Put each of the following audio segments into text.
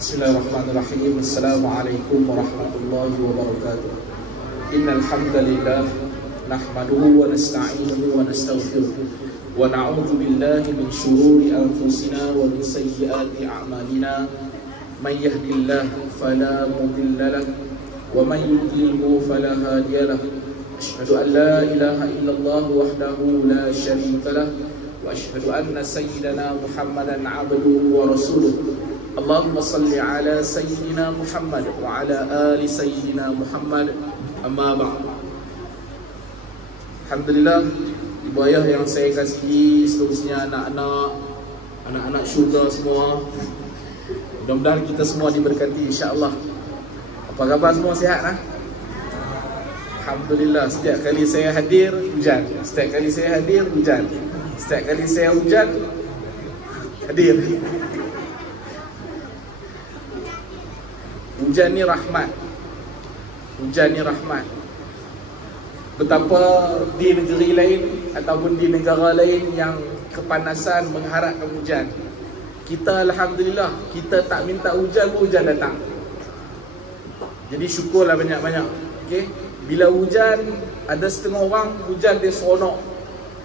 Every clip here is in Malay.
Bismillahirrahmanirrahim. Assalamualaikum warahmatullahi wabarakatuh. Innal hamdalillah nahmaduhu wa nasta'inuhu wa nastaghfiruh wa na'udzu billahi min shururi anfusina wa min sayyiati a'malina. Man yahdihillahu fala mudilla lahu wa man yudlilhu fala hadiya lahu. Asyhadu an la ilaha illallah wahdahu la syarika lahu wa asyhadu anna sayyidana Muhammadan 'abduhu wa rasuluh. Allahumma salli ala Sayyidina Muhammad wa ala ali Sayyidina Muhammad. Amma ba'd. Alhamdulillah, ibu ayah yang saya kasihi, seterusnya anak-anak syurga semua, mudah-mudahan kita semua diberkati insya-Allah. Apa khabar semua, sihat lah? Alhamdulillah, setiap kali saya hadir hujan, setiap kali saya hadir hujan, setiap kali saya hujan hadir. Hujan ni rahmat. Hujan ni rahmat. Betapa di negeri lain ataupun di negara lain yang kepanasan mengharapkan hujan, kita alhamdulillah, kita tak minta hujan pun hujan datang. Jadi syukurlah banyak-banyak. Okey, bila hujan, ada setengah orang hujan dia seronok,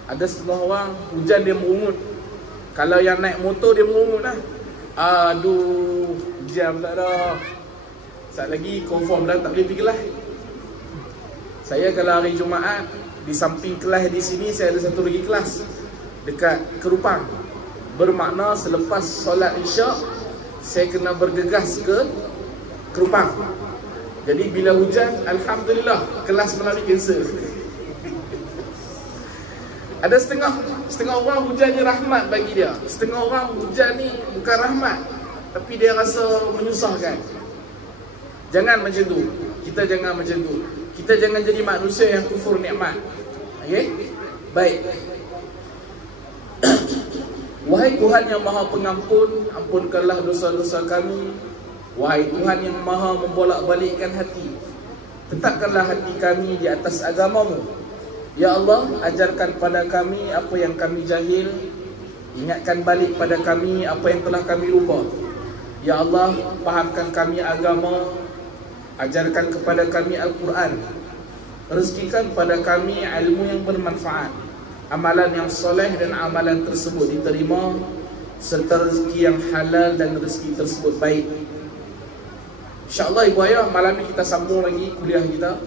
ada setengah orang hujan dia merungut. Kalau yang naik motor dia merungut lah. Aduh, jam tak ada. Saat lagi confirm dah tak boleh pergi kelas. Saya kalau hari Jumaat, di samping kelas di sini saya ada satu lagi kelas dekat Kerupang. Bermakna selepas solat Isyak saya kena bergegas ke Kerupang. Jadi bila hujan, alhamdulillah kelas melalui cancel. Ada setengah orang hujan ni rahmat bagi dia. Setengah orang hujan ni bukan rahmat, tapi dia rasa menyusahkan. Jangan macam tu. Kita jangan macam tu. Kita jangan jadi manusia yang kufur nikmat. Okey? Baik. Wahai Tuhan yang Maha Pengampun, ampunkanlah dosa-dosa kami. Wahai Tuhan yang Maha membolak-balikkan hati, tetapkanlah hati kami di atas agama-Mu. Ya Allah, ajarkan pada kami apa yang kami jahil. Ingatkan balik pada kami apa yang telah kami lupa. Ya Allah, fahamkan kami agama. Ajarkan kepada kami Al-Quran. Rezekikan pada kami ilmu yang bermanfaat, amalan yang soleh dan amalan tersebut diterima, serta rezeki yang halal dan rezeki tersebut baik. InsyaAllah ibu ayah, malam ni kita sambung lagi kuliah kita.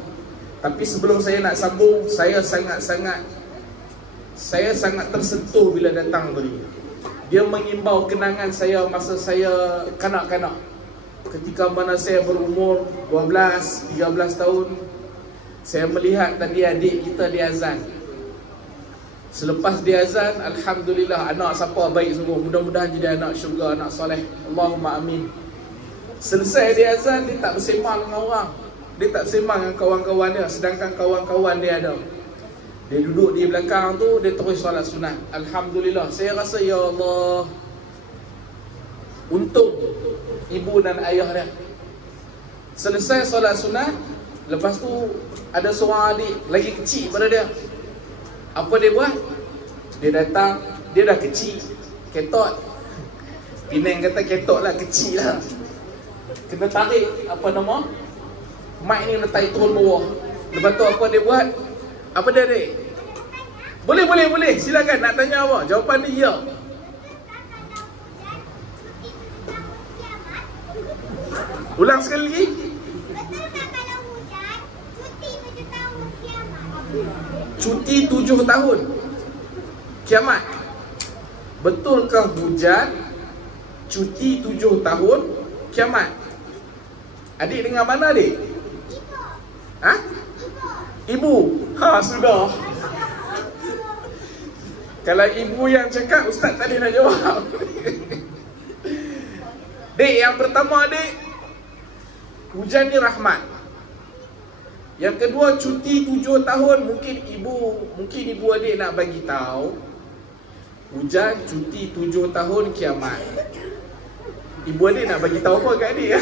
Tapi sebelum saya nak sambung, saya sangat tersentuh bila datang tadi. Dia mengimbau kenangan saya masa saya kanak-kanak. Ketika mana saya berumur 12, 13 tahun, saya melihat tadi adik kita diazan. Selepas diazan, alhamdulillah, anak siapa baik semua. Mudah-mudahan jadi anak syurga, anak soleh. Allahumma amin. Selesai diazan, dia tak bersembang dengan orang. Dia tak bersembang dengan kawan-kawan dia, sedangkan kawan-kawan dia ada. Dia duduk di belakang tu, dia terus solat sunat. Alhamdulillah, saya rasa ya Allah, untung ibu dan ayah dia. Selesai solat sunat, lepas tu ada seorang adik lagi kecil pada dia. Apa dia buat? Dia datang, dia dah kecil, ketot. Penang kata ketot lah, kecil lah. Kena tarik, apa nama, mic ni letak turun bawah. Lepas tu apa dia buat? Apa dia adik? Boleh, silakan nak tanya apa? Jawapan dia ya. Ulang sekali lagi. Cuti 7 tahun kiamat. Betulkah hujan cuti 7 tahun kiamat? Adik dengar mana adik? Ha? Ibu. Ha, sudah. Kalau ibu yang cakap, ustaz tadi nak jawab. Dek, yang pertama dek, hujan ni rahmat. Yang kedua, cuti 7 tahun. Mungkin ibu adik nak bagi tahu, hujan cuti 7 tahun kiamat. Ibu adik nak bagi tahu apa kat adik?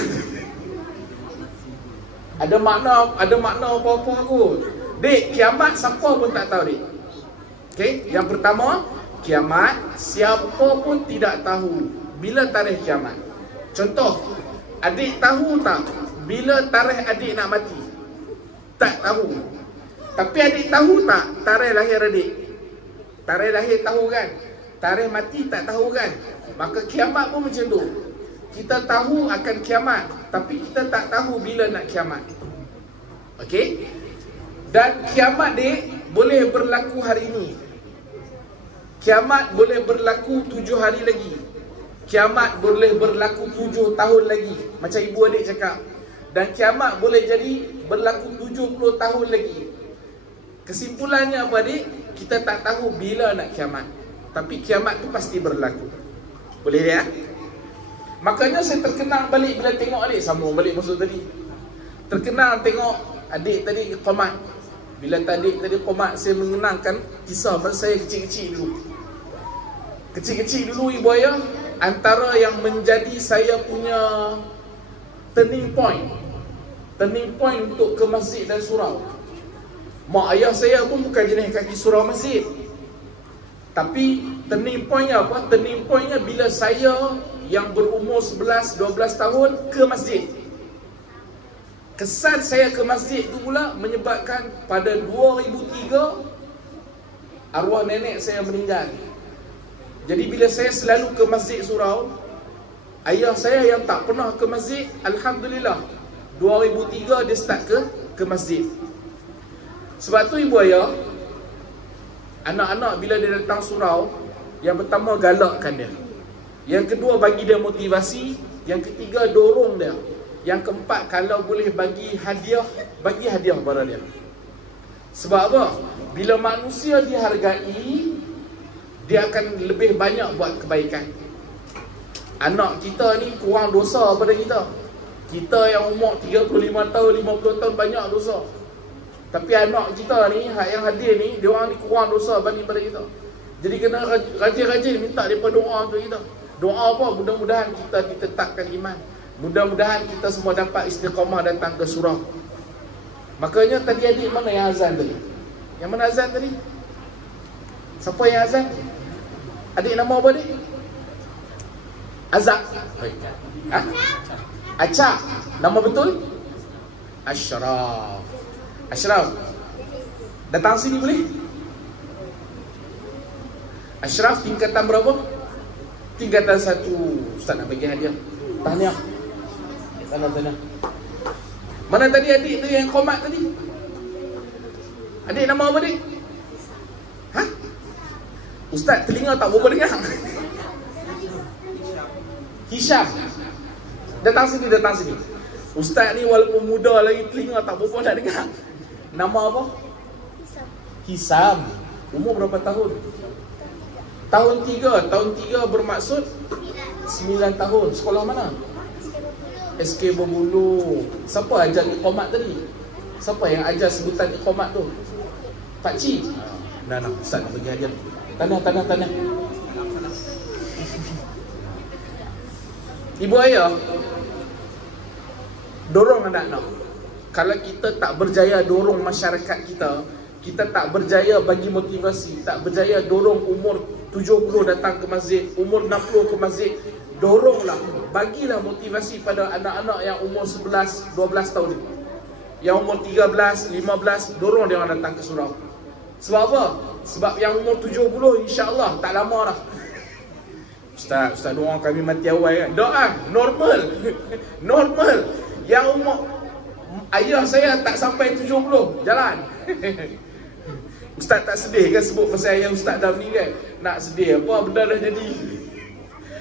Ada makna apa-apa kot. Dek, kiamat siapa pun tak tahu dek. Okey, yang pertama, kiamat siapa pun tidak tahu bila tarikh kiamat. Contoh, adik tahu tak bila tarikh adik nak mati? Tak tahu. Tapi adik tahu tak tarikh lahir adik? Tarikh lahir tahu kan? Tarikh mati tak tahu kan? Maka kiamat pun macam tu. Kita tahu akan kiamat, tapi kita tak tahu bila nak kiamat. Okey? Dan kiamat dek boleh berlaku hari ini. Kiamat boleh berlaku 7 hari lagi. Kiamat boleh berlaku 7 tahun lagi. Macam ibu adik cakap. Dan kiamat boleh jadi berlaku 70 tahun lagi. Kesimpulannya apa adik? Kita tak tahu bila nak kiamat, tapi kiamat tu pasti berlaku. Boleh ya? Makanya saya terkenang balik bila tengok adik, sambung balik maksud tadi. Terkenang tengok adik tadi qomat. Bila tadi qomat, saya mengenangkan kisah masa saya kecil-kecil dulu. Kecil-kecil dulu ibu ayah, antara yang menjadi saya punya turning point untuk ke masjid dan surau. Mak ayah saya pun bukan jenis kaki surau masjid. Tapi turning pointnya apa? Turning pointnya bila saya yang berumur 11-12 tahun ke masjid. Kesan saya ke masjid tu pula menyebabkan pada 2003 arwah nenek saya meninggal. Jadi bila saya selalu ke masjid surau, ayah saya yang tak pernah ke masjid, alhamdulillah 2003 dia start ke masjid. Sebab tu ibu ayah, anak-anak bila dia datang surau, yang pertama galakkan dia, yang kedua bagi dia motivasi, yang ketiga dorong dia, yang keempat kalau boleh bagi hadiah kepada dia. Sebab apa? Bila manusia dihargai, dia akan lebih banyak buat kebaikan. Anak kita ni kurang dosa pada kita. Kita yang umur 35 tahun, 50 tahun banyak dosa. Tapi anak kita ni, yang hadir ni, dia orang ni kurang dosa banding pada kita. Jadi kena rajin-rajin minta daripada doa untuk kita. Doa apa? Mudah-mudahan kita ditetapkan iman. Mudah-mudahan kita semua dapat istiqamah datang ke surau. Makanya tadi adik mana yang azan tadi? Yang mana azan tadi? Siapa yang azan? Adik nama apa adik? Azak. Ha? Acak. Nama betul? Ashraf. Ashraf, datang sini boleh? Ashraf tingkatan berapa? Tingkatan 1. Ustaz nak bagi hadiah. Tahniah. Tahniah. Mana tadi adik tu yang qomat tadi? Adik nama apa adik? Ha? Ustaz telinga tak berapa dengar. Hisham. Datang sini. Ustaz ni walaupun muda lagi, telinga tak berapa nak dengar. Nama apa? Hisam. Umur berapa tahun? Tahun 3 bermaksud 9 tahun. Sekolah mana? SK Berbulu. Siapa ajar iqamat tadi? Siapa yang ajar sebutan iqamat tu? Pakcik? Nah, Ustaz nak bagi hadiah. Tanya. Ibu ayah, dorong anak-anak. Kalau kita tak berjaya dorong masyarakat kita, kita tak berjaya bagi motivasi, tak berjaya dorong umur 70 datang ke masjid, umur 60 ke masjid, doronglah, bagilah motivasi pada anak-anak yang umur 11, 12 tahun ni. Yang umur 13, 15, dorong dia orang datang ke surau. Sebab apa? Sebab yang umur 70 insya-Allah tak lama dah. Ustaz doa kami mati awal kan? Doa normal. Yang umur ayah saya tak sampai 70 jalan. Ustaz tak sedih kan sebut pasal ayah Ustaz dah meninggal? Nak sedih apa, benda dah jadi.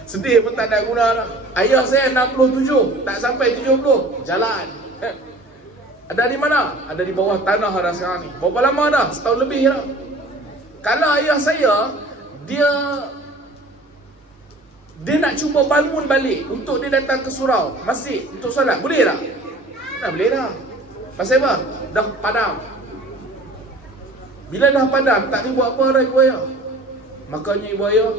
Sedih pun tak ada guna dah. Ayah saya 67, tak sampai 70 jalan. Ada di mana? Ada di bawah tanah dah sekarang ni. Berapa lama dah? Setahun lebih dah. Kalau ayah saya, dia dia nak cuba bangun balik untuk dia datang ke surau masjid untuk solat, boleh tak? Tak boleh dah. Pasal apa? Dah padam. Bila dah padam, tak boleh buat apa dah ibu ayah. Makanya ibu ayah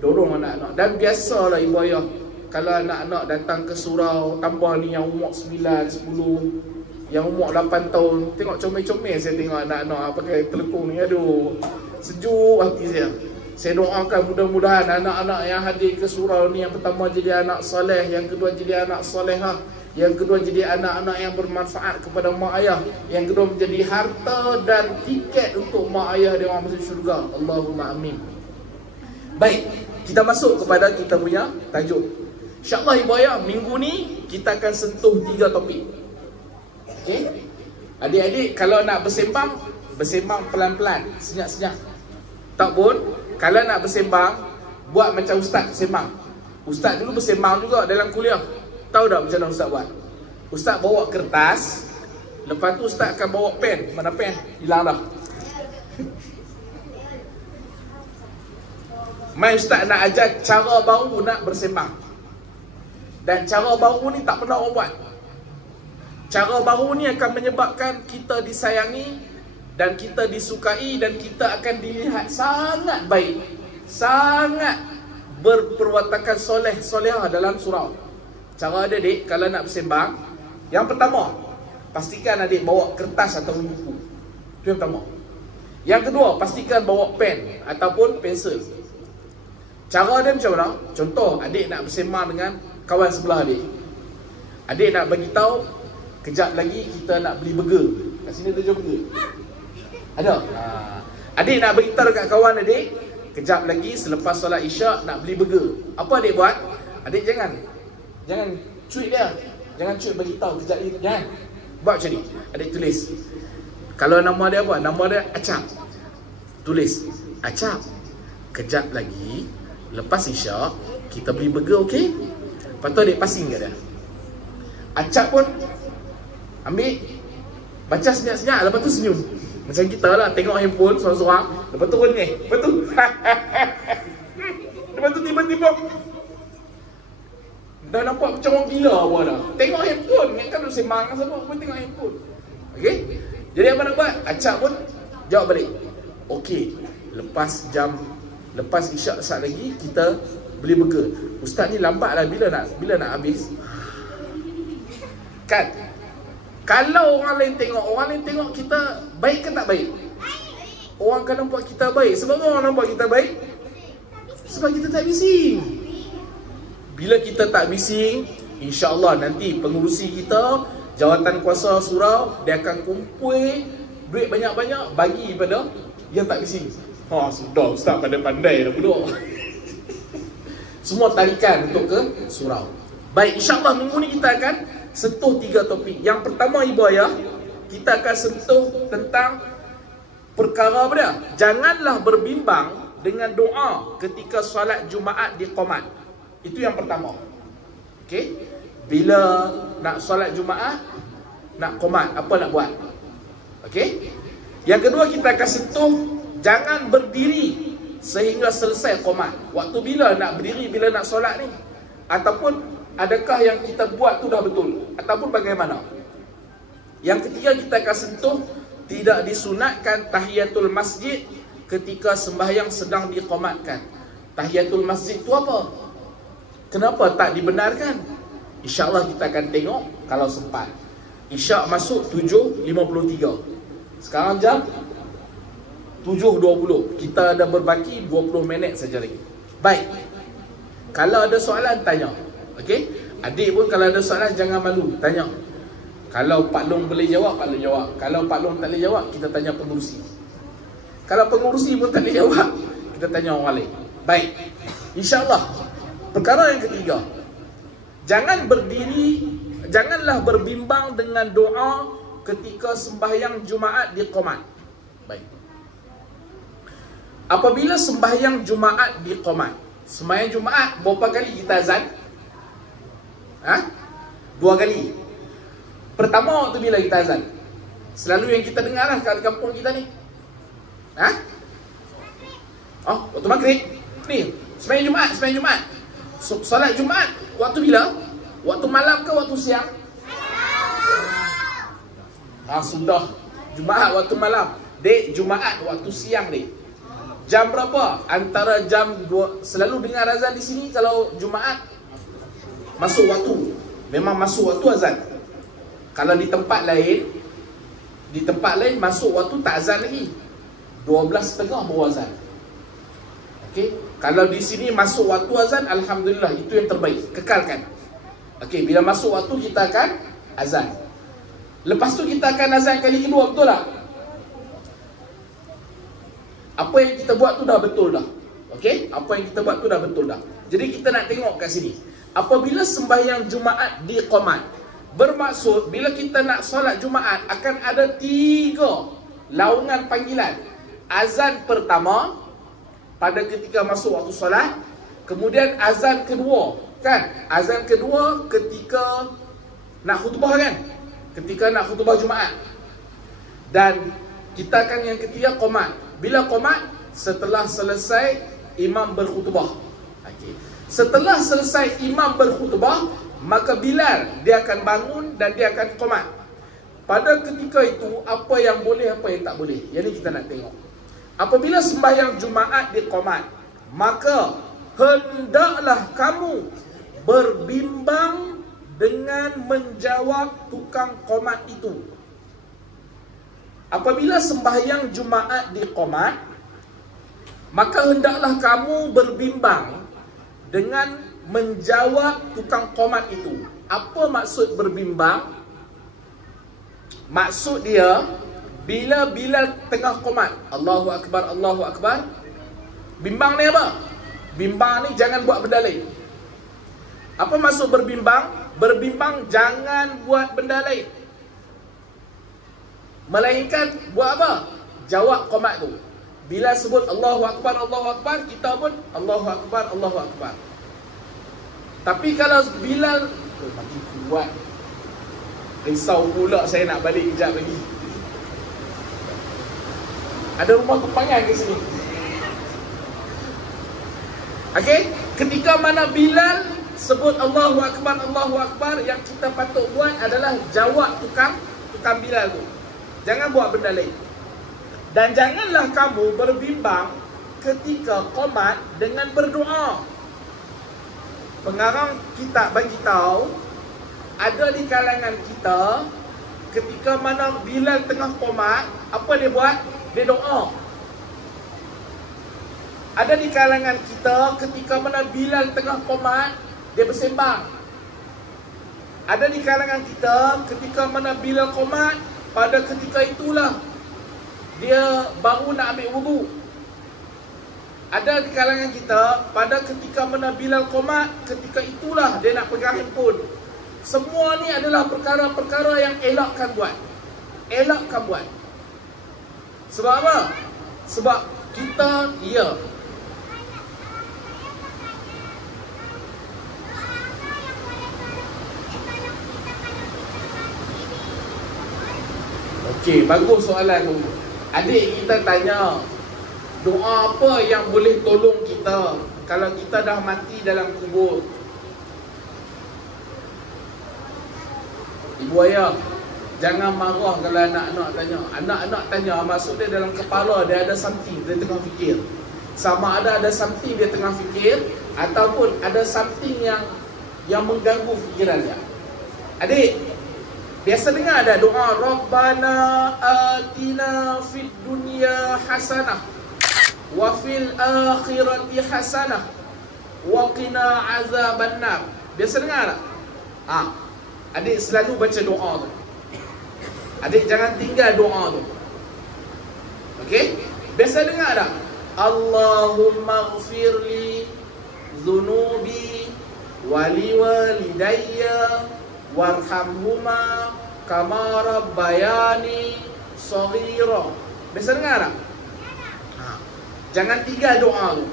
dorong anak-anak. Dan biasalah ibu ayah, kalau anak-anak datang ke surau, tambah ni yang umur 9, 10, yang umur 8 tahun, tengok comel-comel saya tengok anak-anak pakai telekung ni, aduh, sejuk hati saya. Saya doakan mudah-mudahan anak-anak yang hadir ke surau ni, yang pertama jadi anak soleh, yang kedua jadi anak solehah, yang kedua jadi anak-anak yang bermanfaat kepada mak ayah, yang kedua menjadi harta dan tiket untuk mak ayah dia orang masuk syurga. Allahumma amin. Baik, kita masuk kepada kita punya tajuk. InsyaAllah ibu ayah, minggu ni kita akan sentuh 3 topik. Okey? Adik-adik kalau nak bersembang, bersembang pelan-pelan, senyap-senyap. Tak pun, kalau nak bersembang, buat macam ustaz bersembang. Ustaz dulu bersembang juga dalam kuliah. Tahu tak macam mana ustaz buat? Ustaz bawa kertas, lepas tu ustaz akan bawa pen. Mana pen? Hilang dah. Mai ustaz nak ajar cara baru nak bersembang. Dan cara baru ni tak pernah orang buat. Cara baru ni akan menyebabkan kita disayangi dan kita disukai, dan kita akan dilihat sangat baik, sangat berperwatakan soleh, solehah dalam surau. Cara adik kalau nak bersembang, yang pertama, pastikan adik bawa kertas atau buku. Itu yang pertama. Yang kedua, pastikan bawa pen ataupun pensel. Cara dia macam mana? Contoh, adik nak bersembang dengan kawan sebelah adik. Adik nak bagi tahu, kejap lagi kita nak beli burger. Kat sini ada jual burger. Ada? Adik nak beritahu dekat kawan adik, kejap lagi selepas solat isyak nak beli burger. Apa adik buat? Adik jangan cuit dia. Jangan cuit beritahu kejap lagi. Jangan. Buat macam ni. Adik tulis. Kalau nama dia apa? Nama dia Acap. Tulis Acap, kejap lagi lepas isyak kita beli burger, okey? Lepas tu adik passing kat dia. Acap pun ambil, baca senyap-senyap, lepas tu senyum. Macam kita lah, tengok handphone seorang-seorang, lepas tu renyeh, lepas tu lepas tu tiba-tiba dah nampak macam orang gila buat dah. Tengok handphone, kan duduk sembang sama, pun tengok handphone. Okey? Jadi apa nak buat? Acap pun jawab balik. Okey, lepas isyak saat lagi kita beli burger. Ustaz ni lambat lah, bila nak habis? Kan? Kalau orang lain tengok kita baik ke tak baik? Orang akan nampak kita baik. Sebab orang nampak kita baik? Sebab kita tak bising. Bila kita tak bising, insya-Allah nanti pengurusi kita, jawatan kuasa surau, dia akan kumpul duit banyak-banyak bagi pada yang tak bising. Sudah ustaz pandai-pandai dah pula. Semua tarikan untuk ke surau. Baik, insya-Allah minggu ni kita akan sentuh 3 topik. Yang pertama ibu ayah, kita akan sentuh tentang perkara apa dia? Janganlah berbimbang dengan doa ketika solat Jumaat di Qomat. Itu yang pertama. Okey? Bila nak solat Jumaat, nak Qomat, apa nak buat? Okey? Yang kedua kita akan sentuh jangan berdiri sehingga selesai Qomat. Waktu bila nak berdiri bila nak solat ni? Ataupun adakah yang kita buat tu dah betul? Ataupun bagaimana? Yang ketiga kita akan sentuh tidak disunatkan tahiyatul masjid ketika sembahyang sedang diqamatkan. Tahiyatul masjid tu apa? Kenapa tak dibenarkan? InsyaAllah kita akan tengok kalau sempat. Isyak masuk 7.53. Sekarang jam 7.20. Kita ada berbaki 20 minit saja lagi. Baik. Kalau ada soalan tanya. Okey? Adik pun kalau ada soalan jangan malu, tanya. Kalau Pak Long boleh jawab, Pak Long jawab. Kalau Pak Long tak boleh jawab, kita tanya pengurusi. Kalau pengurusi pun tak boleh jawab, kita tanya orang lain. Baik. InsyaAllah. Perkara yang ketiga. Janganlah berbimbang dengan doa ketika sembahyang Jumaat di Qomat. Baik. Apabila sembahyang Jumaat di Qomat, sembahyang Jumaat berapa kali kita azan? 2 kali. Pertama waktu bila kita azan? Selalu yang kita dengar lah kat kampung kita ni. Waktu maghrib. Ni, sembahyang Jumaat. Solat Jumaat waktu bila? Waktu malam ke waktu siang? Sudah. Jumaat waktu malam. Dek, Jumaat waktu siang, dek. Jam berapa? Antara jam 2. Selalu dengar azan di sini kalau Jumaat masuk waktu. Memang masuk waktu azan. Kalau di tempat lain masuk waktu tak azan lagi. 12.30 baru azan. Okey, kalau di sini masuk waktu azan, alhamdulillah, itu yang terbaik. Kekalkan. Okey, bila masuk waktu kita akan azan. Lepas tu kita akan azan kali kedua, betul tak? Apa yang kita buat tu dah betul dah. Okey, apa yang kita buat tu dah betul dah. Jadi kita nak tengok kat sini. Apabila sembahyang Jumaat diqamat, bermaksud bila kita nak solat Jumaat akan ada 3 laungan panggilan. Azan pertama pada ketika masuk waktu solat, kemudian azan kedua, kan? Azan kedua ketika nak khutbah, kan? Ketika nak khutbah Jumaat. Dan kita akan yang ketiga qamat. Bila qamat? Setelah selesai imam berkhutbah. Okey. Setelah selesai imam berkhutbah, maka Bilal dia akan bangun dan dia akan qamat. Pada ketika itu apa yang boleh, apa yang tak boleh. Yang ni kita nak tengok. Apabila sembahyang Jumaat diqamat, maka hendaklah kamu berbimbang dengan menjawab tukang qamat itu. Apabila sembahyang Jumaat diqamat, maka hendaklah kamu berbimbang dengan menjawab tukang qamat itu. Apa maksud berbimbang? Maksud dia, bila Bilal tengah qamat, Allahu Akbar, Allahu Akbar, bimbang ni apa? Bimbang ni jangan buat benda lain. Apa maksud berbimbang? Berbimbang jangan buat benda lain, melainkan buat apa? Jawab qamat tu. Bila sebut Allahu Akbar, Allahu Akbar, kita pun Allahu Akbar, Allahu Akbar. Tapi kalau Bilal makin kuat, risau pula saya nak balik kejap lagi. Ada rumah tumpangan ke sini? Okey, ketika mana Bilal sebut Allahu Akbar, Allahu Akbar, yang kita patut buat adalah jawab tukang Bilal tu. Jangan buat benda lain. Dan janganlah kamu berbimbang ketika qamat dengan berdoa. Pengarang kitab bagi tahu, ada di kalangan kita ketika mana Bilal tengah qamat, apa dia buat? Dia doa. Ada di kalangan kita ketika mana Bilal tengah qamat, dia bersembang. Ada di kalangan kita ketika mana Bilal qamat, pada ketika itulah dia baru nak ambil wudu. Ada di kalangan kita pada ketika mana Bilal qamat, ketika itulah dia nak pegang handphone. Semua ni adalah perkara-perkara yang elakkan buat. Elakkan buat. Sebab apa? Sebab kita, okey, bagus soalan tu. Adik kita tanya, doa apa yang boleh tolong kita kalau kita dah mati dalam kubur? Ibu ayah, jangan marah kalau anak-anak tanya. Anak-anak tanya, maksud dia dalam kepala dia ada something, dia tengah fikir. Sama ada something dia tengah fikir, ataupun ada something yang mengganggu fikiran dia. Adik, biasa dengar ada doa Rabbana atina fid dunya hasanah wa fil akhirati hasanah wa qina azabannar. Biasa dengar tak? Adik selalu baca doa tu. Adik jangan tinggal doa tu. Okey? Biasa dengar tak? Allahumma ghfirli dhunubi wali walidayya warhamhuma kama rabbayani shaghira. Biasa dengar tak? Jangan tinggal doa tu.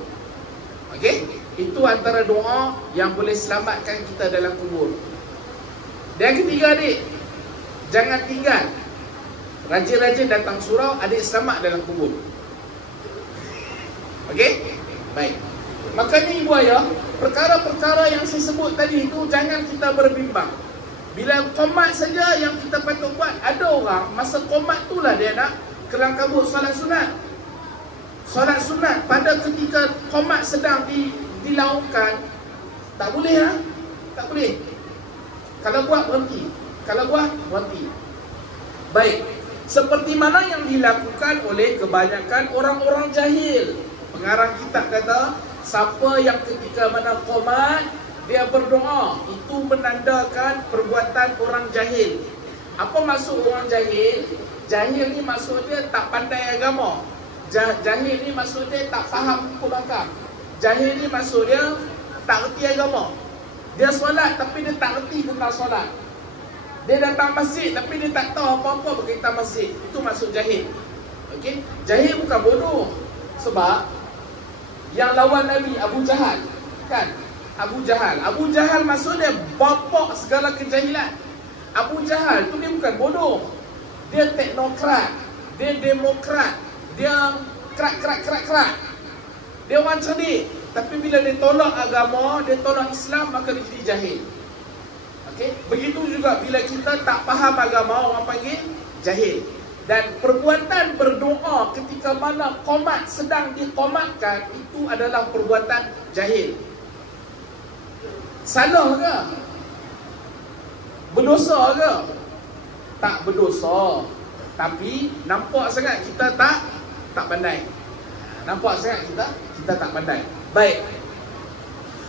Okey? Itu antara doa yang boleh selamatkan kita dalam kubur. Dan yang ketiga, adik, jangan tinggal. Rajin-rajin datang surau, adik selamat dalam kubur. Okey? Baik. Makanya ibu ayah, perkara-perkara yang saya sebut tadi itu jangan kita berbimbang. Bila qomat saja yang kita patut buat. Ada orang masa qomat itulah dia nak kelang kabut solat sunat. Solat sunat pada ketika qomat sedang dilakukan, tak boleh lah. Tak boleh. Kalau buat berhenti. Kalau buat berhenti. Baik. Seperti mana yang dilakukan oleh kebanyakan orang-orang jahil. Pengarang kitab kata, siapa yang ketika mana qomat dia berdoa, itu menandakan perbuatan orang jahil. Apa maksud orang jahil? Jahil ni maksud dia tak pandai agama. Jahil ni maksud dia tak faham hukum akam. Jahil ni maksud dia tak reti agama. Dia solat tapi dia tak reti tentang solat. Dia datang masjid tapi dia tak tahu apa-apa berkaitan masjid. Itu maksud jahil. Okey? Jahil bukan bodoh. Sebab yang lawan Nabi Abu Jahal, kan? Abu Jahal maksud dia bapak segala kejahilan. Abu Jahal tu dia bukan bodoh. Dia teknokrat, dia demokrat, dia kerak. Dia orang cerdik. Tapi bila dia tolak agama, dia tolak Islam, maka dia jadi jahil. Okey? Begitu juga bila kita tak faham agama, orang panggil jahil. Dan perbuatan berdoa ketika mana qomat sedang diqomatkan, itu adalah perbuatan jahil. Salah ke? Berdosa ke? Tak berdosa. Tapi nampak sangat kita tak pandai. Nampak sangat kita tak pandai. Baik.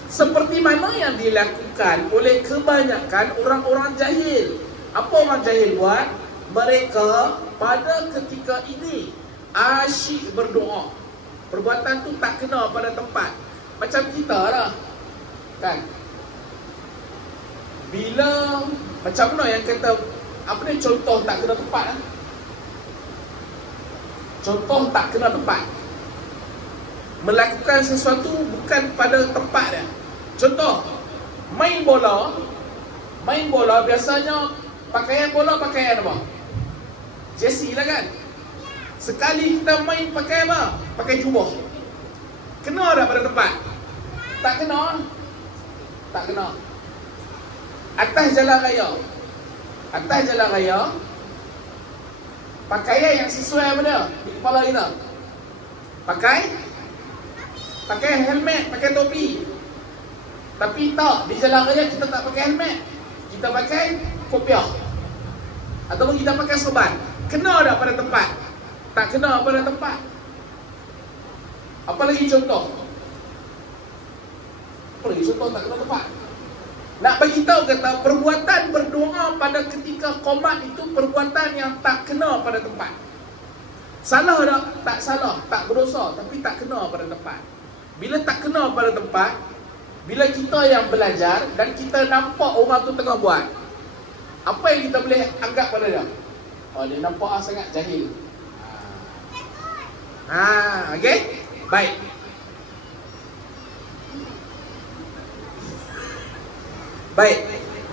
Seperti mana yang dilakukan oleh kebanyakan orang-orang jahil. Apa orang jahil buat? Mereka pada ketika ini asyik berdoa. Perbuatan tu tak kena pada tempat. Macam kita lah, kan? Bila macam mana yang kata, apa ni contoh tak kena tempat lah? Contoh tak kena tempat. Melakukan sesuatu bukan pada tempat dia. Contoh, main bola biasanya pakaian bola pakaian apa? Jersey lah kan? Sekali kita main pakai apa? Pakai jubah. Kena tak pada tempat? Tak kena. Tak kena. Atas jalan raya pakaian yang sesuai apa dia? Di kepala kita. Pakai helmet, pakai topi. Tapi tak, di jalan raya kita tak pakai helmet. Kita pakai kopiah. Ataupun kita pakai sorban. Kena tak pada tempat? Tak kena pada tempat. Apa lagi contoh? Tak kena tempat. Nak bagi tahu kata perbuatan berdoa pada ketika qomat itu perbuatan yang tak kena pada tempat. Salah tak? Tak salah, tak berdosa, tapi tak kena pada tempat. Bila tak kena pada tempat, bila kita yang belajar dan kita nampak orang tu tengah buat, apa yang kita boleh anggap pada dia? Oh, dia nampak sangat jahil. Okey? Baik.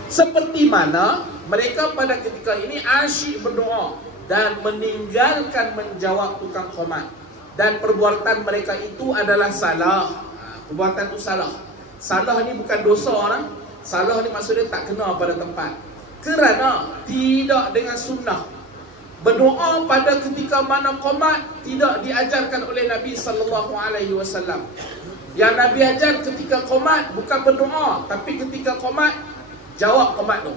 Seperti mana mereka pada ketika ini asyik berdoa dan meninggalkan menjawab tukang qomat. Dan perbuatan mereka itu adalah salah. Perbuatan itu salah. Salah ni bukan dosa orang. Salah ni maksudnya tak kena pada tempat. Kerana tidak dengan sunnah. Berdoa pada ketika mana qomat tidak diajarkan oleh Nabi SAW. Yang Nabi ajar ketika qomat bukan berdoa, tapi ketika qomat jawab qomat tu.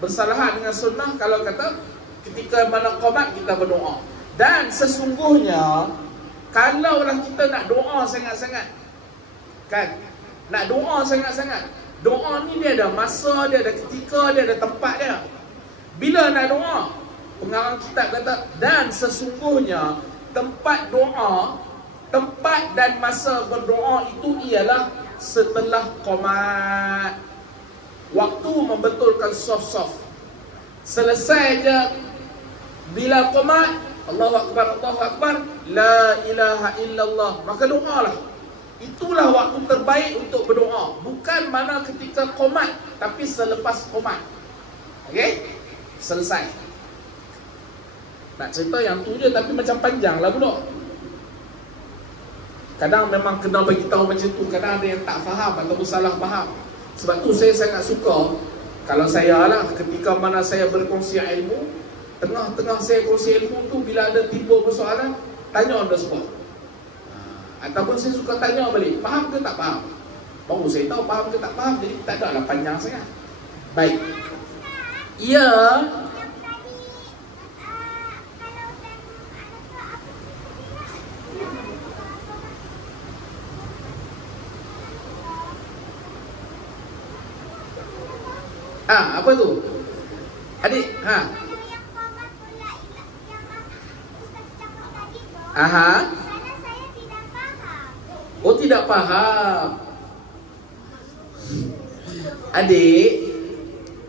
Bersalahan dengan sunnah kalau kata ketika mana qomat kita berdoa. Dan sesungguhnya kalaulah kita nak doa sangat-sangat, kan? Nak doa sangat-sangat, doa ni dia ada masa, dia ada ketika, dia ada tempat dia. Bila nak doa, pengarang kitab kata, dan sesungguhnya tempat doa, tempat dan masa berdoa itu ialah setelah qomat. Waktu membetulkan soft-soft. Selesai je bila qomat, Allahu Akbar, la ilaha illallah, maka doalah. Itulah waktu terbaik untuk berdoa. Bukan mana ketika qomat, tapi selepas qomat. Okey? Selesai. Nak cerita yang tu je tapi macam panjang lah pula. Kadang memang kena bagi tahu macam tu. Kadang ada yang tak faham ataupun salah faham. Sebab tu saya sangat suka, kalau saya lah, ketika mana saya berkongsi ilmu, tengah-tengah saya kongsi ilmu tu, bila ada timbul persoalan, tanya on the spot. Ataupun saya suka tanya balik, faham ke tak faham? Baru saya tahu faham ke tak faham. Jadi tak ada lah panjang sangat. Baik. Ya. Apa tu? Adik, Aha. Oh, tidak faham. Adik,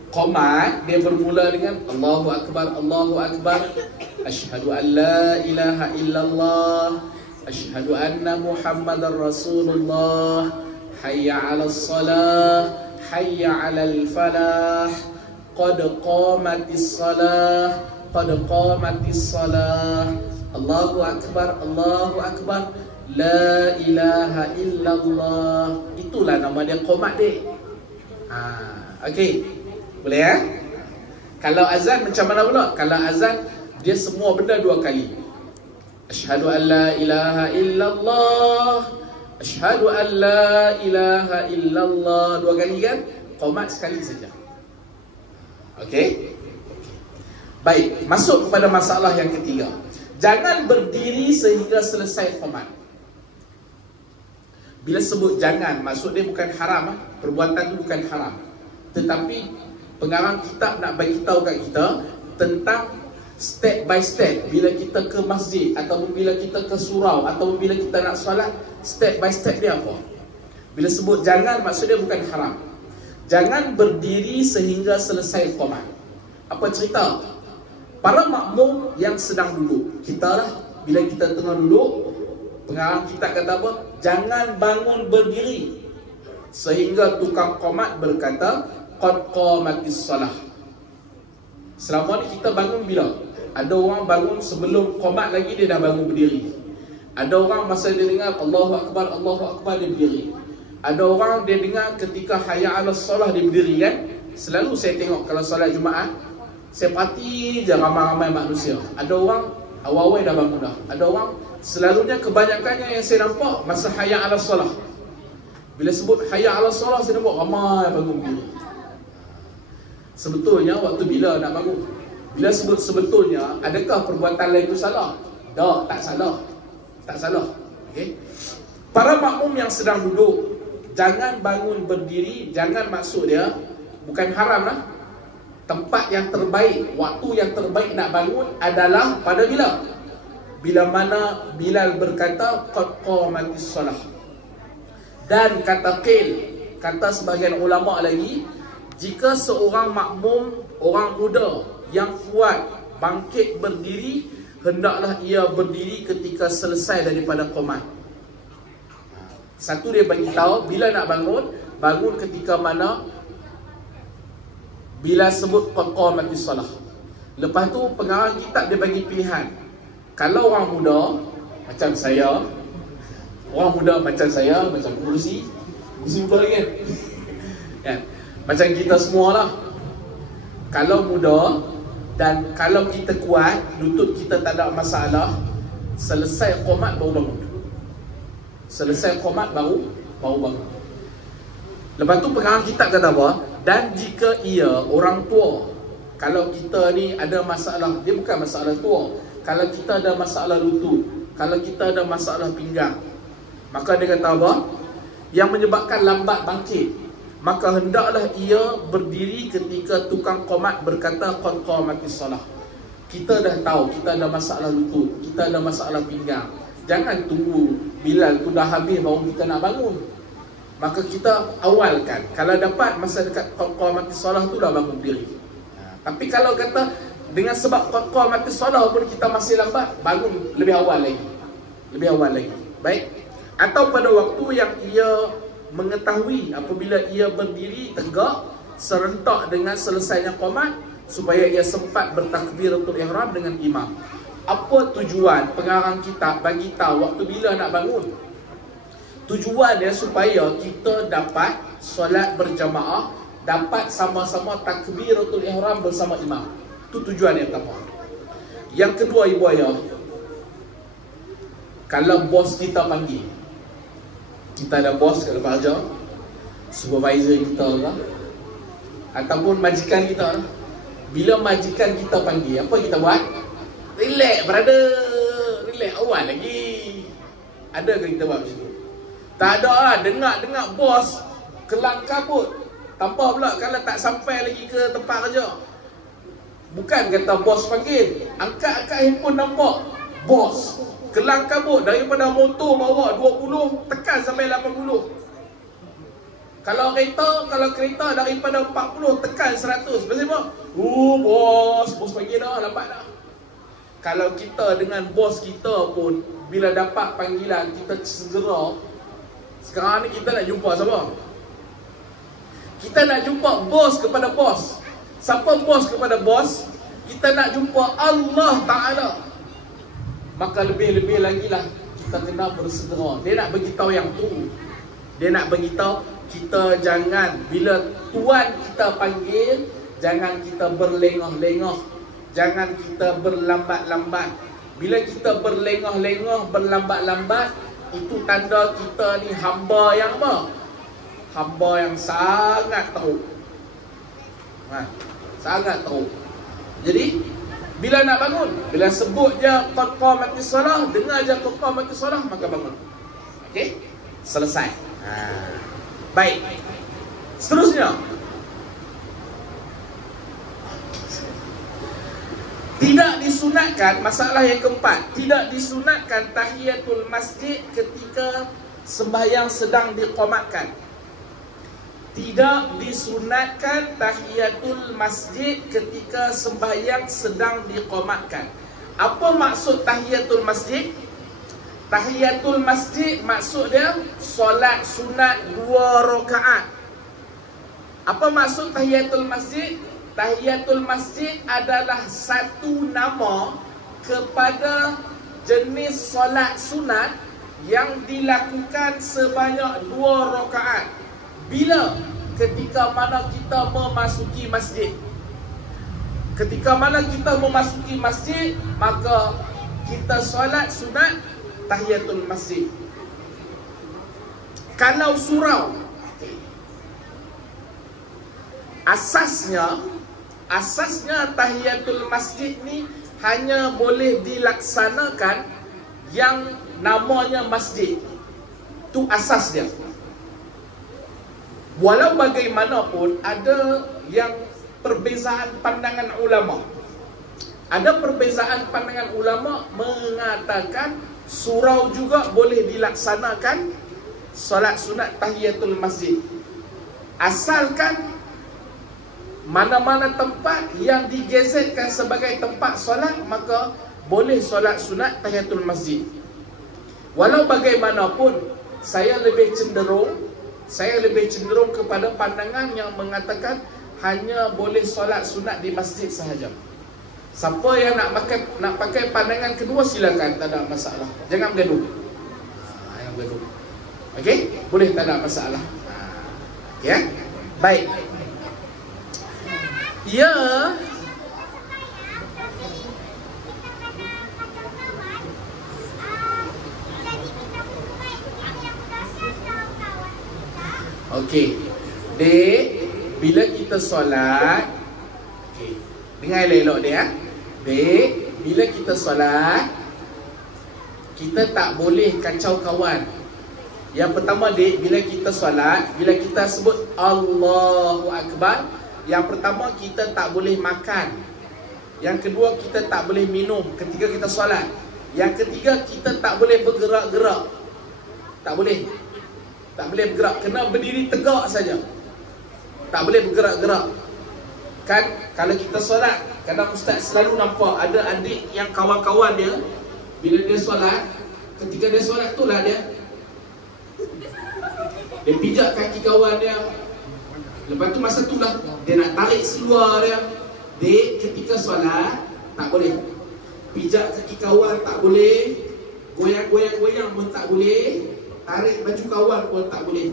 qomat dia bermula dengan Allahu Akbar, Allahu Akbar, asyhadu an la ilaha illallah, asyhadu anna Muhammadar Rasulullah, hayya 'alas salah, hayya 'alal falah, qad qamatis salah, qad qamatis salah, Allahu Akbar, Allahu Akbar, la ilaha illallah. Itulah nama dia qomat dia. Okey. Boleh ya? Kalau azan macam mana pula? Kalau azan dia semua benda 2 kali. Asyhadu an la ilaha illallah, asyhadu an la ilaha illallah, 2 kali kan? Qomat sekali saja. Okey? Baik, masuk kepada masalah yang ketiga. Jangan berdiri sehingga selesai qomat. Bila sebut jangan, maksud dia bukan haram. Perbuatan itu bukan haram. Tetapi pengarang kitab nak bagi tahu kat kita tentang step by step. Bila kita ke masjid, ataupun bila kita ke surau, ataupun bila kita nak solat, step by step dia apa? Bila sebut jangan, maksud dia bukan haram. Jangan berdiri sehingga selesai qomat. Apa cerita? Para makmum yang sedang duduk, kita lah, bila kita tengah duduk, pengarang kitab kata apa? Jangan bangun berdiri sehingga tukang qomat berkata qad qamatis salah. Selama ni kita bangun bila? Ada orang bangun sebelum qomat lagi dia dah bangun berdiri. Ada orang masa dia dengar Allahu Akbar, Allahu Akbar dia berdiri. Ada orang dia dengar ketika hayya 'alas salah dia berdiri kan? Selalu saya tengok kalau solat Jumaat, saya perhati je ramai-ramai manusia. Ada orang awal-awal dah bangun dah. Ada orang selalunya kebanyakannya yang saya nampak masa hayya 'alas salah. Bila sebut hayya 'alas salah, saya nampak ramai bangun berdiri. Sebetulnya waktu bila nak bangun? Bila sebut sebetulnya, adakah perbuatan lain itu salah? Tak salah. Tak salah. Okey. Para makmum yang sedang duduk, jangan bangun berdiri. Jangan maksud dia bukan haram lah. Tempat yang terbaik, waktu yang terbaik nak bangun adalah pada bila? Bila mana Bilal berkata qad qamatis salah. Dan kata qil, kata sebahagian ulama lagi, jika seorang makmum, orang muda yang kuat bangkit berdiri, hendaklah ia berdiri ketika selesai daripada qomat. Satu dia bagi tahu bila nak bangun, bangun ketika mana bila sebut qad qamatis salah. Lepas tu pengarang kitab dia bagi pilihan. Kalau orang muda macam saya, macam kursi muda kan? Kan? Macam kita semua lah. Kalau muda dan kalau kita kuat, lutut kita tak ada masalah, selesai qomat baru bangun. Selesai qomat baru bangun. Lepas tu pengarang kitab kata apa? Dan jika ia orang tua, kalau kita ni ada masalah, dia bukan masalah tua, kalau kita ada masalah lutut, kalau kita ada masalah pinggang, maka dia kata apa? Yang menyebabkan lambat bangkit, maka hendaklah ia berdiri ketika tukang qomat berkata qad qamatis salah. Kita dah tahu kita ada masalah lutut, kita ada masalah pinggang, jangan tunggu Bilal tu dah habis baru kita nak bangun. Maka kita awalkan. Kalau dapat masa dekat qad qamatis salah tu dah bangun diri. Tapi kalau kata dengan sebab qad qamatis salah pun kita masih lambat, bangun lebih awal lagi. Baik. Atau pada waktu yang ia mengetahui apabila ia berdiri tegak serentak dengan selesainya qomat, supaya ia sempat bertakbiratul ihram dengan imam. Apa tujuan pengarang kitab bagi tahu waktu bila nak bangun? Tujuan dia supaya kita dapat solat berjamaah, dapat sama-sama takbiratul ihram bersama imam. Itu tujuan yang pertama. Yang kedua, ibu ayah, kalau bos kita panggil, kita ada bos kat tempat kerja, supervisor kita lah, ataupun majikan kita lah. Bila majikan kita panggil, apa kita buat? Relax brother, relax, awal lagi. Ada ke kita buat macam tu? Tak ada lah, dengar bos kelang kabut. Tambah pula kalau tak sampai lagi ke tempat kerja. Bukan kata bos panggil, angkat handphone nampak bos kelang kabut daripada motor bawa 20 tekan sampai 80. Kalau kereta daripada 40 tekan 100. Pasal apa? Bos panggil dah, lambat dah. Kalau kita dengan bos kita pun bila dapat panggilan kita segera. Sekarang ni kita nak jumpa siapa? Kita nak jumpa bos kepada bos. Siapa bos kepada bos? Kita nak jumpa Allah Ta'ala. Maka lebih-lebih lagi lah kita kena bersegera. Dia nak beritahu yang tu. Dia nak beritahu kita jangan, bila Tuan kita panggil, jangan kita berlengah-lengah, jangan kita berlambat-lambat. Bila kita berlengah-lengah, berlambat-lambat, itu tanda kita ni hamba yang apa? Hamba yang sangat teruk. Sangat teruk. Jadi bila nak bangun, bila sebut je qad qamatis solah, dengar je qad qamatis solah, maka bangun. Okey? Selesai. Baik. Seterusnya, tidak disunatkan, masalah yang keempat, tidak disunatkan tahiyatul masjid ketika sembahyang sedang diqamatkan. Tidak disunatkan tahiyatul masjid ketika sembahyang sedang diqamatkan. Apa maksud tahiyatul masjid? Tahiyatul masjid maksud dia solat sunat 2 rakaat. Apa maksud tahiyatul masjid? Tahiyatul masjid adalah satu nama kepada jenis solat sunat yang dilakukan sebanyak 2 rakaat. Bila? Ketika mana kita memasuki masjid. Ketika mana kita memasuki masjid, maka kita solat sunat tahiyatul masjid. Kalau surau, asasnya tahiyatul masjid ni hanya boleh dilaksanakan yang namanya masjid. Itu asas dia. Walau bagaimanapun ada yang perbezaan pandangan ulama. Ada perbezaan pandangan ulama mengatakan surau juga boleh dilaksanakan solat sunat tahiyatul masjid. Asalkan mana-mana tempat yang digezetkan sebagai tempat solat, maka boleh solat sunat tahiyatul masjid. Walau bagaimanapun, saya lebih cenderung kepada pandangan yang mengatakan hanya boleh solat sunat di masjid sahaja. Siapa yang nak pakai pandangan kedua, silakan, tak ada masalah. Jangan bergaduh. Jangan bergaduh. Okey? Boleh, tak ada masalah. Ya? Baik. Ya. Okey. Dek, bila kita solat, okey, dengar elok-elok dia. Dek, bila kita solat, kita tak boleh kacau kawan. Yang pertama, dek, bila kita solat, bila kita sebut Allahu Akbar, yang pertama kita tak boleh makan. Yang kedua, kita tak boleh minum ketika kita solat. Yang ketiga, kita tak boleh bergerak-gerak. Tak boleh. Tak boleh bergerak, kena berdiri tegak saja. Tak boleh bergerak-gerak. Kan kalau kita solat, kadang ustaz selalu nampak ada adik yang kawan-kawan dia, bila dia solat, ketika dia solat tu lah dia pijak kaki kawan dia. Lepas tu masa tu lah dia nak tarik seluar dia. Dek, ketika solat tak boleh. Pijak kaki kawan tak boleh. Goyang-goyang pun tak boleh. tarik baju kawan pun tak boleh.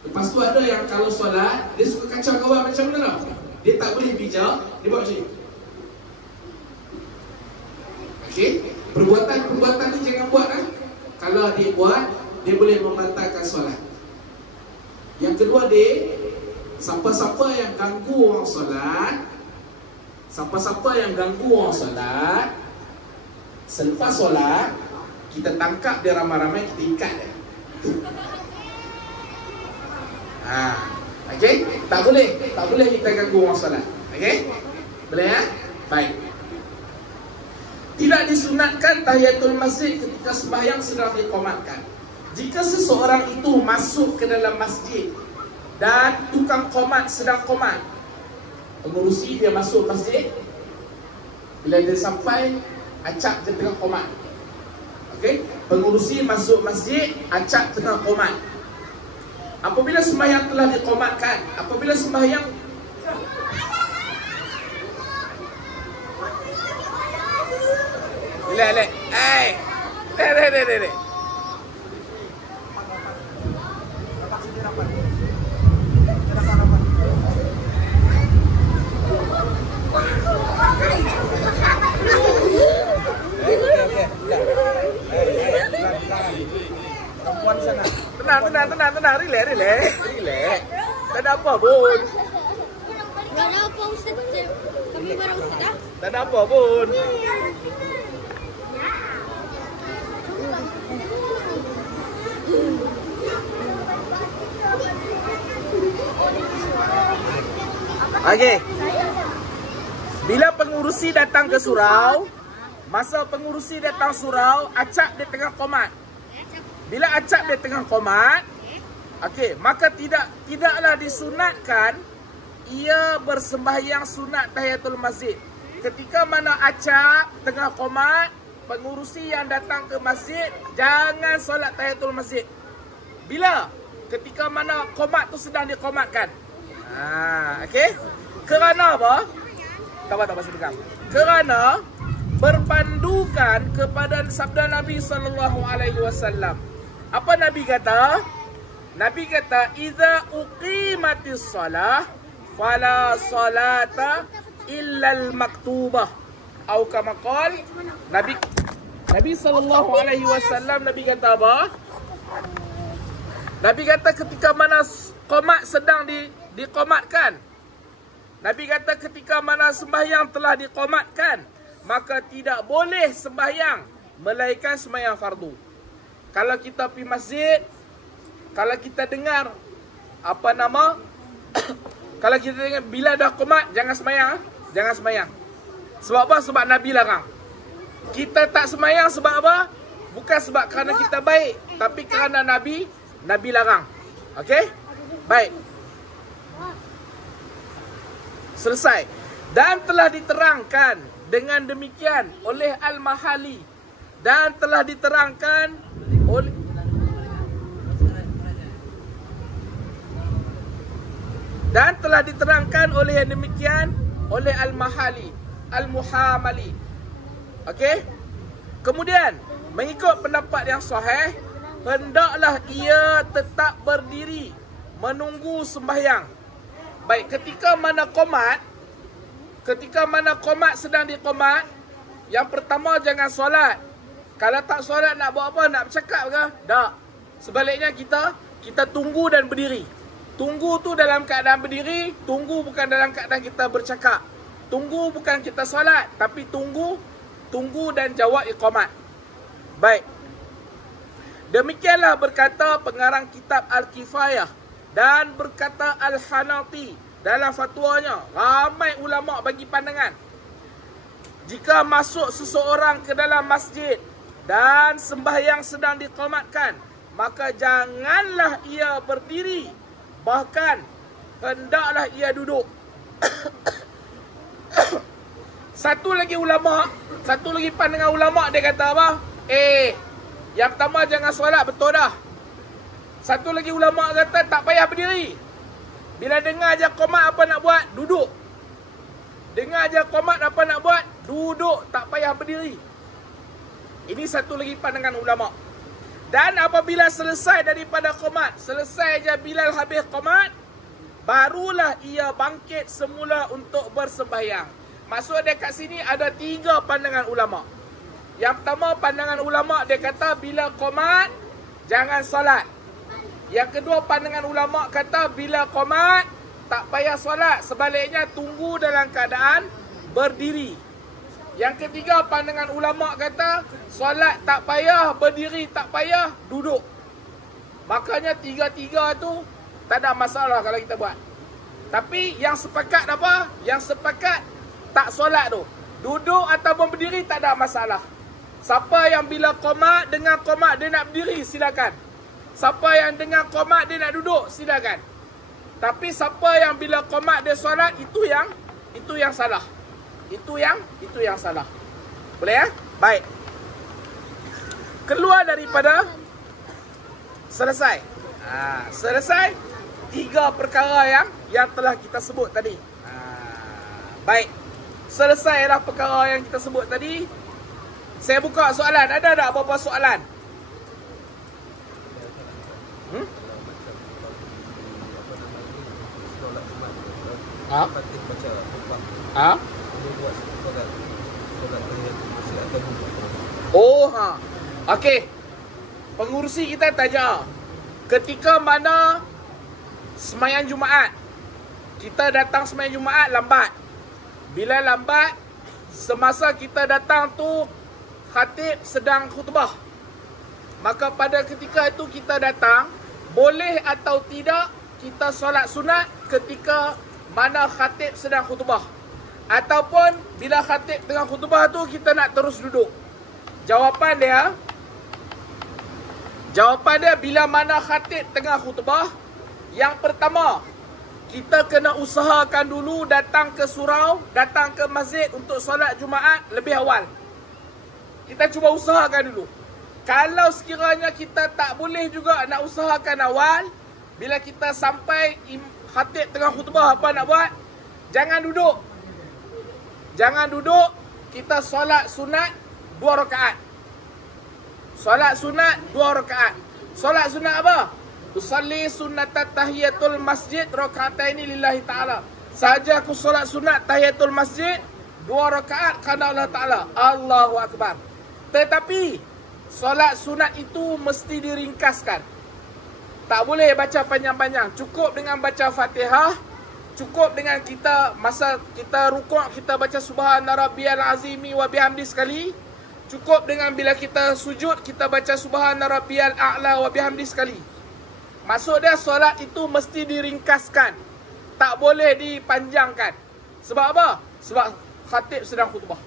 Lepas tu ada yang kalau solat, dia suka kacau kawan macam mana? Dia tak boleh bijak, dia buat macam ni. Okey, perbuatan ni jangan buat lah. Kalau dia buat, dia boleh membatalkan solat. Yang kedua dia, siapa-siapa yang ganggu orang solat, selepas solat, kita tangkap dia ramai-ramai, kita ikat dia. Okey, tak boleh kita ganggu orang solat. Okey, boleh ya? Baik. Tidak disunatkan tahiyatul masjid ketika sembahyang sedang diqamatkan. Jika seseorang itu masuk ke dalam masjid dan tukang qomat sedang qomat, pengurusi dia masuk masjid, bila dia sampai, acap dia tengah qomat. Okey, pengurusi masuk masjid, acap tengah qomat. Apabila sembahyang telah diqamatkan, apabila sembahyang lek. Perempuan sana. Tenang. Relax. Tak ada apa pun. Tak ada apa Ustaz. Kami barang Ustaz. Tak ada apa pun. Okey. Bila pengurusi datang ke surau, masa pengurusi datang surau, acap dia tengah qomat. Bila acap dia tengah qomat, okey, maka tidaklah disunatkan ia bersembahyang sunat tahiyatul masjid. Ketika mana acap tengah qomat, pengurusi yang datang ke masjid jangan solat tahiyatul masjid. Bila? Ketika mana qomat tu sedang diqomatkan. Okey. Kerana apa? Tak pasal pegang. Kerana berpandukan kepada sabda Nabi SAW. Apa Nabi kata? Nabi kata, "Idza uqimatis shalah fala salata illa al-maktubah." Atau kama qala Nabi SAW, Nabi kata apa? Nabi kata ketika mana qomat sedang diqomatkan, Nabi kata ketika mana sembahyang telah diqomatkan, maka tidak boleh sembahyang melainkan sembahyang fardu. Kalau kita pergi masjid, kalau kita dengar kalau kita dengar bila dah qomat, jangan sembahyang. Sebab apa? Sebab Nabi larang. Kita tak sembahyang sebab apa? Bukan sebab kerana kita baik, tapi kerana Nabi larang. Okey? Baik. Selesai. Dan telah diterangkan dengan demikian oleh Al-Mahali, dan telah diterangkan oleh yang demikian oleh Al-Mahali, Al-Muhamali. Okey? Kemudian mengikut pendapat yang sahih, hendaklah ia tetap berdiri menunggu sembahyang. Baik, ketika mana qomat sedang diqomat, yang pertama jangan solat. Kalau tak solat nak buat apa? Nak bercakap ke? Tak. Sebaliknya kita tunggu dan berdiri. Tunggu tu dalam keadaan berdiri, tunggu bukan dalam keadaan kita bercakap. Tunggu bukan kita solat, tapi tunggu dan jawab iqamat. Baik. Demikianlah berkata pengarang kitab Al-Kifayah dan berkata Al-Hanati dalam fatwanya. Ramai ulama bagi pandangan, jika masuk seseorang ke dalam masjid dan sembahyang sedang diqamatkan, maka janganlah ia berdiri, bahkan hendaklah ia duduk. Satu lagi pandangan ulama, dia kata apa? Yang pertama jangan solat, betul dah. Satu lagi ulama kata tak payah berdiri. Bila dengar je qomat apa nak buat? Duduk. Dengar je qomat apa nak buat? Duduk, tak payah berdiri. Ini satu lagi pandangan ulama. Dan apabila selesai daripada qomat, selesai je Bilal habis qomat, barulah ia bangkit semula untuk bersembahyang. Maksud dia kat sini ada 3 pandangan ulama. Yang pertama, pandangan ulama dia kata bila qomat jangan solat. Yang kedua, pandangan ulama kata bila qomat tak payah solat, sebaliknya tunggu dalam keadaan berdiri. Yang ketiga, pandangan ulama kata solat tak payah, berdiri tak payah, duduk. Makanya 3-3 tu tak ada masalah kalau kita buat. Tapi yang sepakat apa? Yang sepakat tak solat tu, duduk ataupun berdiri tak ada masalah. Siapa yang bila qomat, dengar qomat dia nak berdiri, silakan. Siapa yang dengar qomat dia nak duduk, silakan. Tapi siapa yang bila qomat dia solat, itu yang salah. Itu yang salah. Boleh ya? Baik. Keluar daripada selesai. Selesai 3 perkara yang telah kita sebut tadi. Baik. Selesailah perkara yang kita sebut tadi. Saya buka soalan. Ada tak apa-apa soalan? Okey. Pengurusi kita tanya, ketika mana sembahyang Jumaat, kita datang sembahyang Jumaat lambat. Bila lambat, semasa kita datang tu khatib sedang khutbah. Maka pada ketika itu kita datang, boleh atau tidak kita solat sunat ketika mana khatib sedang khutbah, ataupun bila khatib tengah khutbah tu kita nak terus duduk? Jawapan dia bila mana khatib tengah khutbah, yang pertama, kita kena usahakan dulu datang ke surau, datang ke masjid untuk solat Jumaat lebih awal. Kita cuba usahakan dulu. Kalau sekiranya kita tak boleh juga nak usahakan awal, bila kita sampai khatib tengah khutbah, apa nak buat? Jangan duduk. Jangan duduk. Kita solat sunat 2 rakaat. Solat sunat 2 rakaat. Solat sunat apa? Usalli sunnatat tahiyatul masjid raka'ataini lillahi ta'ala. Saja aku solat sunat tahiyatul masjid 2 rakaat kerana Allah Ta'ala. Allahu Akbar. Tetapi solat sunat itu mesti diringkaskan. Tak boleh baca panjang-panjang. Cukup dengan baca Fatihah. Cukup dengan kita masa kita rukuk kita baca subhana rabbiyal azimi wa bihamdi sekali. Cukup dengan bila kita sujud kita baca subhana rabbiyal a'la wa bihamdi sekali. Maksud dia solat itu mesti diringkaskan. Tak boleh dipanjangkan. Sebab apa? Sebab khatib sedang khutbah.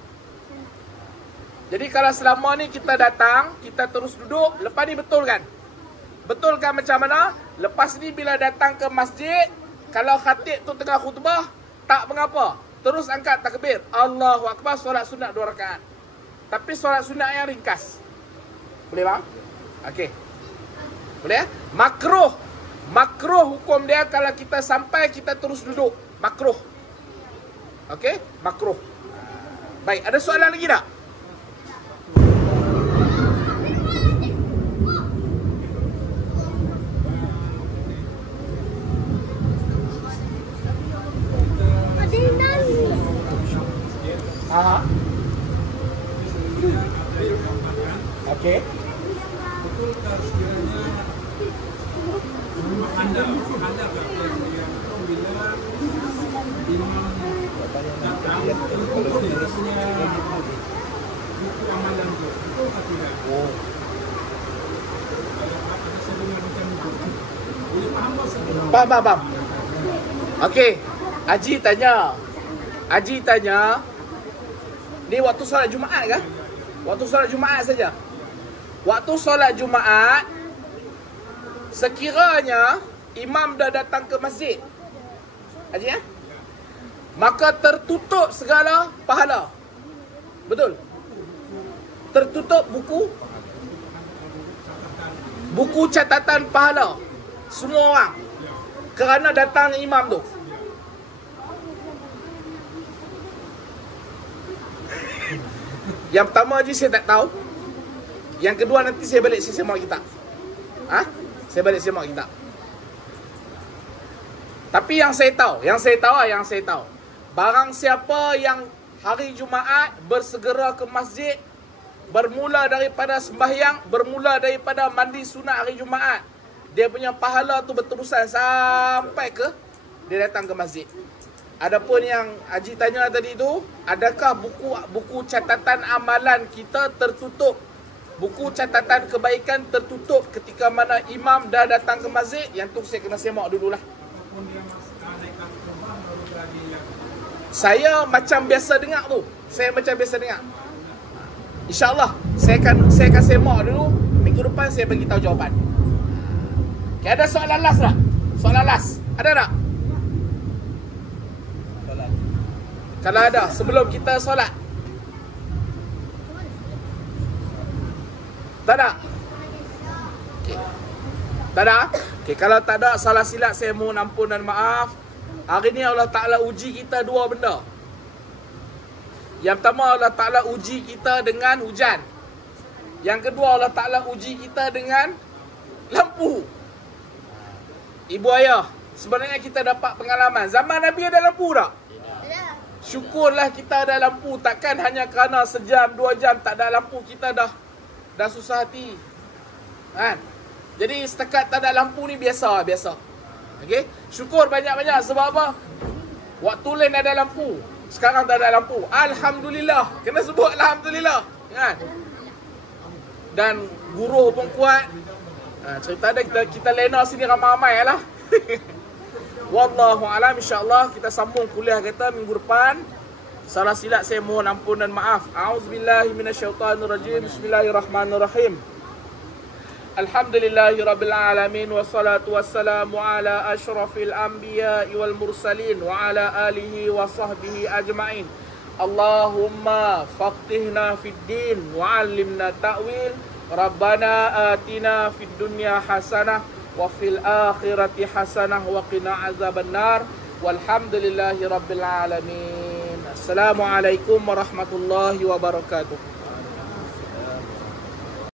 Jadi kalau selama ni kita datang, kita terus duduk, lepas ni betul kan? Betul kan macam mana? Lepas ni bila datang ke masjid, kalau khatib tu tengah khutbah, tak mengapa. Terus angkat takbir. Allahu Akbar, solat sunat 2 rakaat. Tapi solat sunat yang ringkas. Boleh bang? Okey. Boleh ya? Makruh. Makruh hukum dia kalau kita sampai kita terus duduk. Makruh. Okey? Makruh. Baik, ada soalan lagi tak? Okey. Betulkah sekiranya anda bila imam datang untuk dia punya buku amalan tu, betulkah tidak? Ada sebenarnya macam itu. Boleh faham tak? Faham. Okey. Haji tanya, ni waktu solat Jumaat kah? Waktu solat Jumaat saja. Waktu solat Jumaat, sekiranya imam dah datang ke masjid, Haji ya? Maka tertutup segala pahala. Betul? Tertutup buku catatan pahala semua orang kerana datang imam tu. Yang pertama je saya tak tahu. Yang kedua nanti saya balik sesi sama kita. Saya balik semak kitab. Tapi yang saya tahu, barang siapa yang hari Jumaat bersegera ke masjid, bermula daripada sembahyang, bermula daripada mandi sunat hari Jumaat, dia punya pahala tu berterusan sampai ke dia datang ke masjid. Adapun yang Haji tanya tadi tu, adakah buku catatan amalan kita tertutup? Buku catatan kebaikan tertutup ketika mana imam dah datang ke masjid? Yang tu saya kena semak dululah. Ataupun dia naikkan rumah baru lagi yang Saya macam biasa dengar tu. InsyaAllah saya akan semak dulu. Minggu depan saya bagi tahu jawapan. Okay, ada soalan last tak? Soalan last. Ada tak? Kalau ada, sebelum kita solat. Tak ada? Okay. Tak ada? Okay, kalau tak ada, salah silap saya mohon ampun dan maaf. Hari ni Allah Ta'ala uji kita dua benda. Yang pertama, Allah Ta'ala uji kita dengan hujan. Yang kedua, Allah Ta'ala uji kita dengan lampu. Ibu ayah, sebenarnya kita dapat pengalaman. Zaman Nabi ada lampu tak? Syukurlah kita ada lampu. Takkan hanya kerana sejam, 2 jam tak ada lampu, kita dah susah hati. Kan? Jadi setakat tak ada lampu ni biasa. Okay? Syukur banyak-banyak. Sebab apa? Waktu lain ada lampu, sekarang tak ada lampu. Alhamdulillah. Kena sebut Alhamdulillah. Kan? Dan guru pun kuat. Cerita dia kita lena sini ramai-ramai lah. Wallahu alam, insya-Allah kita sambung kuliah kita minggu depan. Salah silap saya mohon ampun dan maaf. A'udzubillahi minasyaitonirrajim. Bismillahirrahmanirrahim. Alhamdulillahirabbil alamin wassalatu wassalamu ala asyrafil anbiya'i wal mursalin wa ala alihi wa sahbihi ajmain. Allahumma faqihna fid din wa 'allimna ta'wil. Rabbana atina fid dunya hasanah wa fil akhirati hasanah wa qina azabannar. Walhamdulillahi rabbil alamin. Assalamualaikum warahmatullahi wabarakatuh.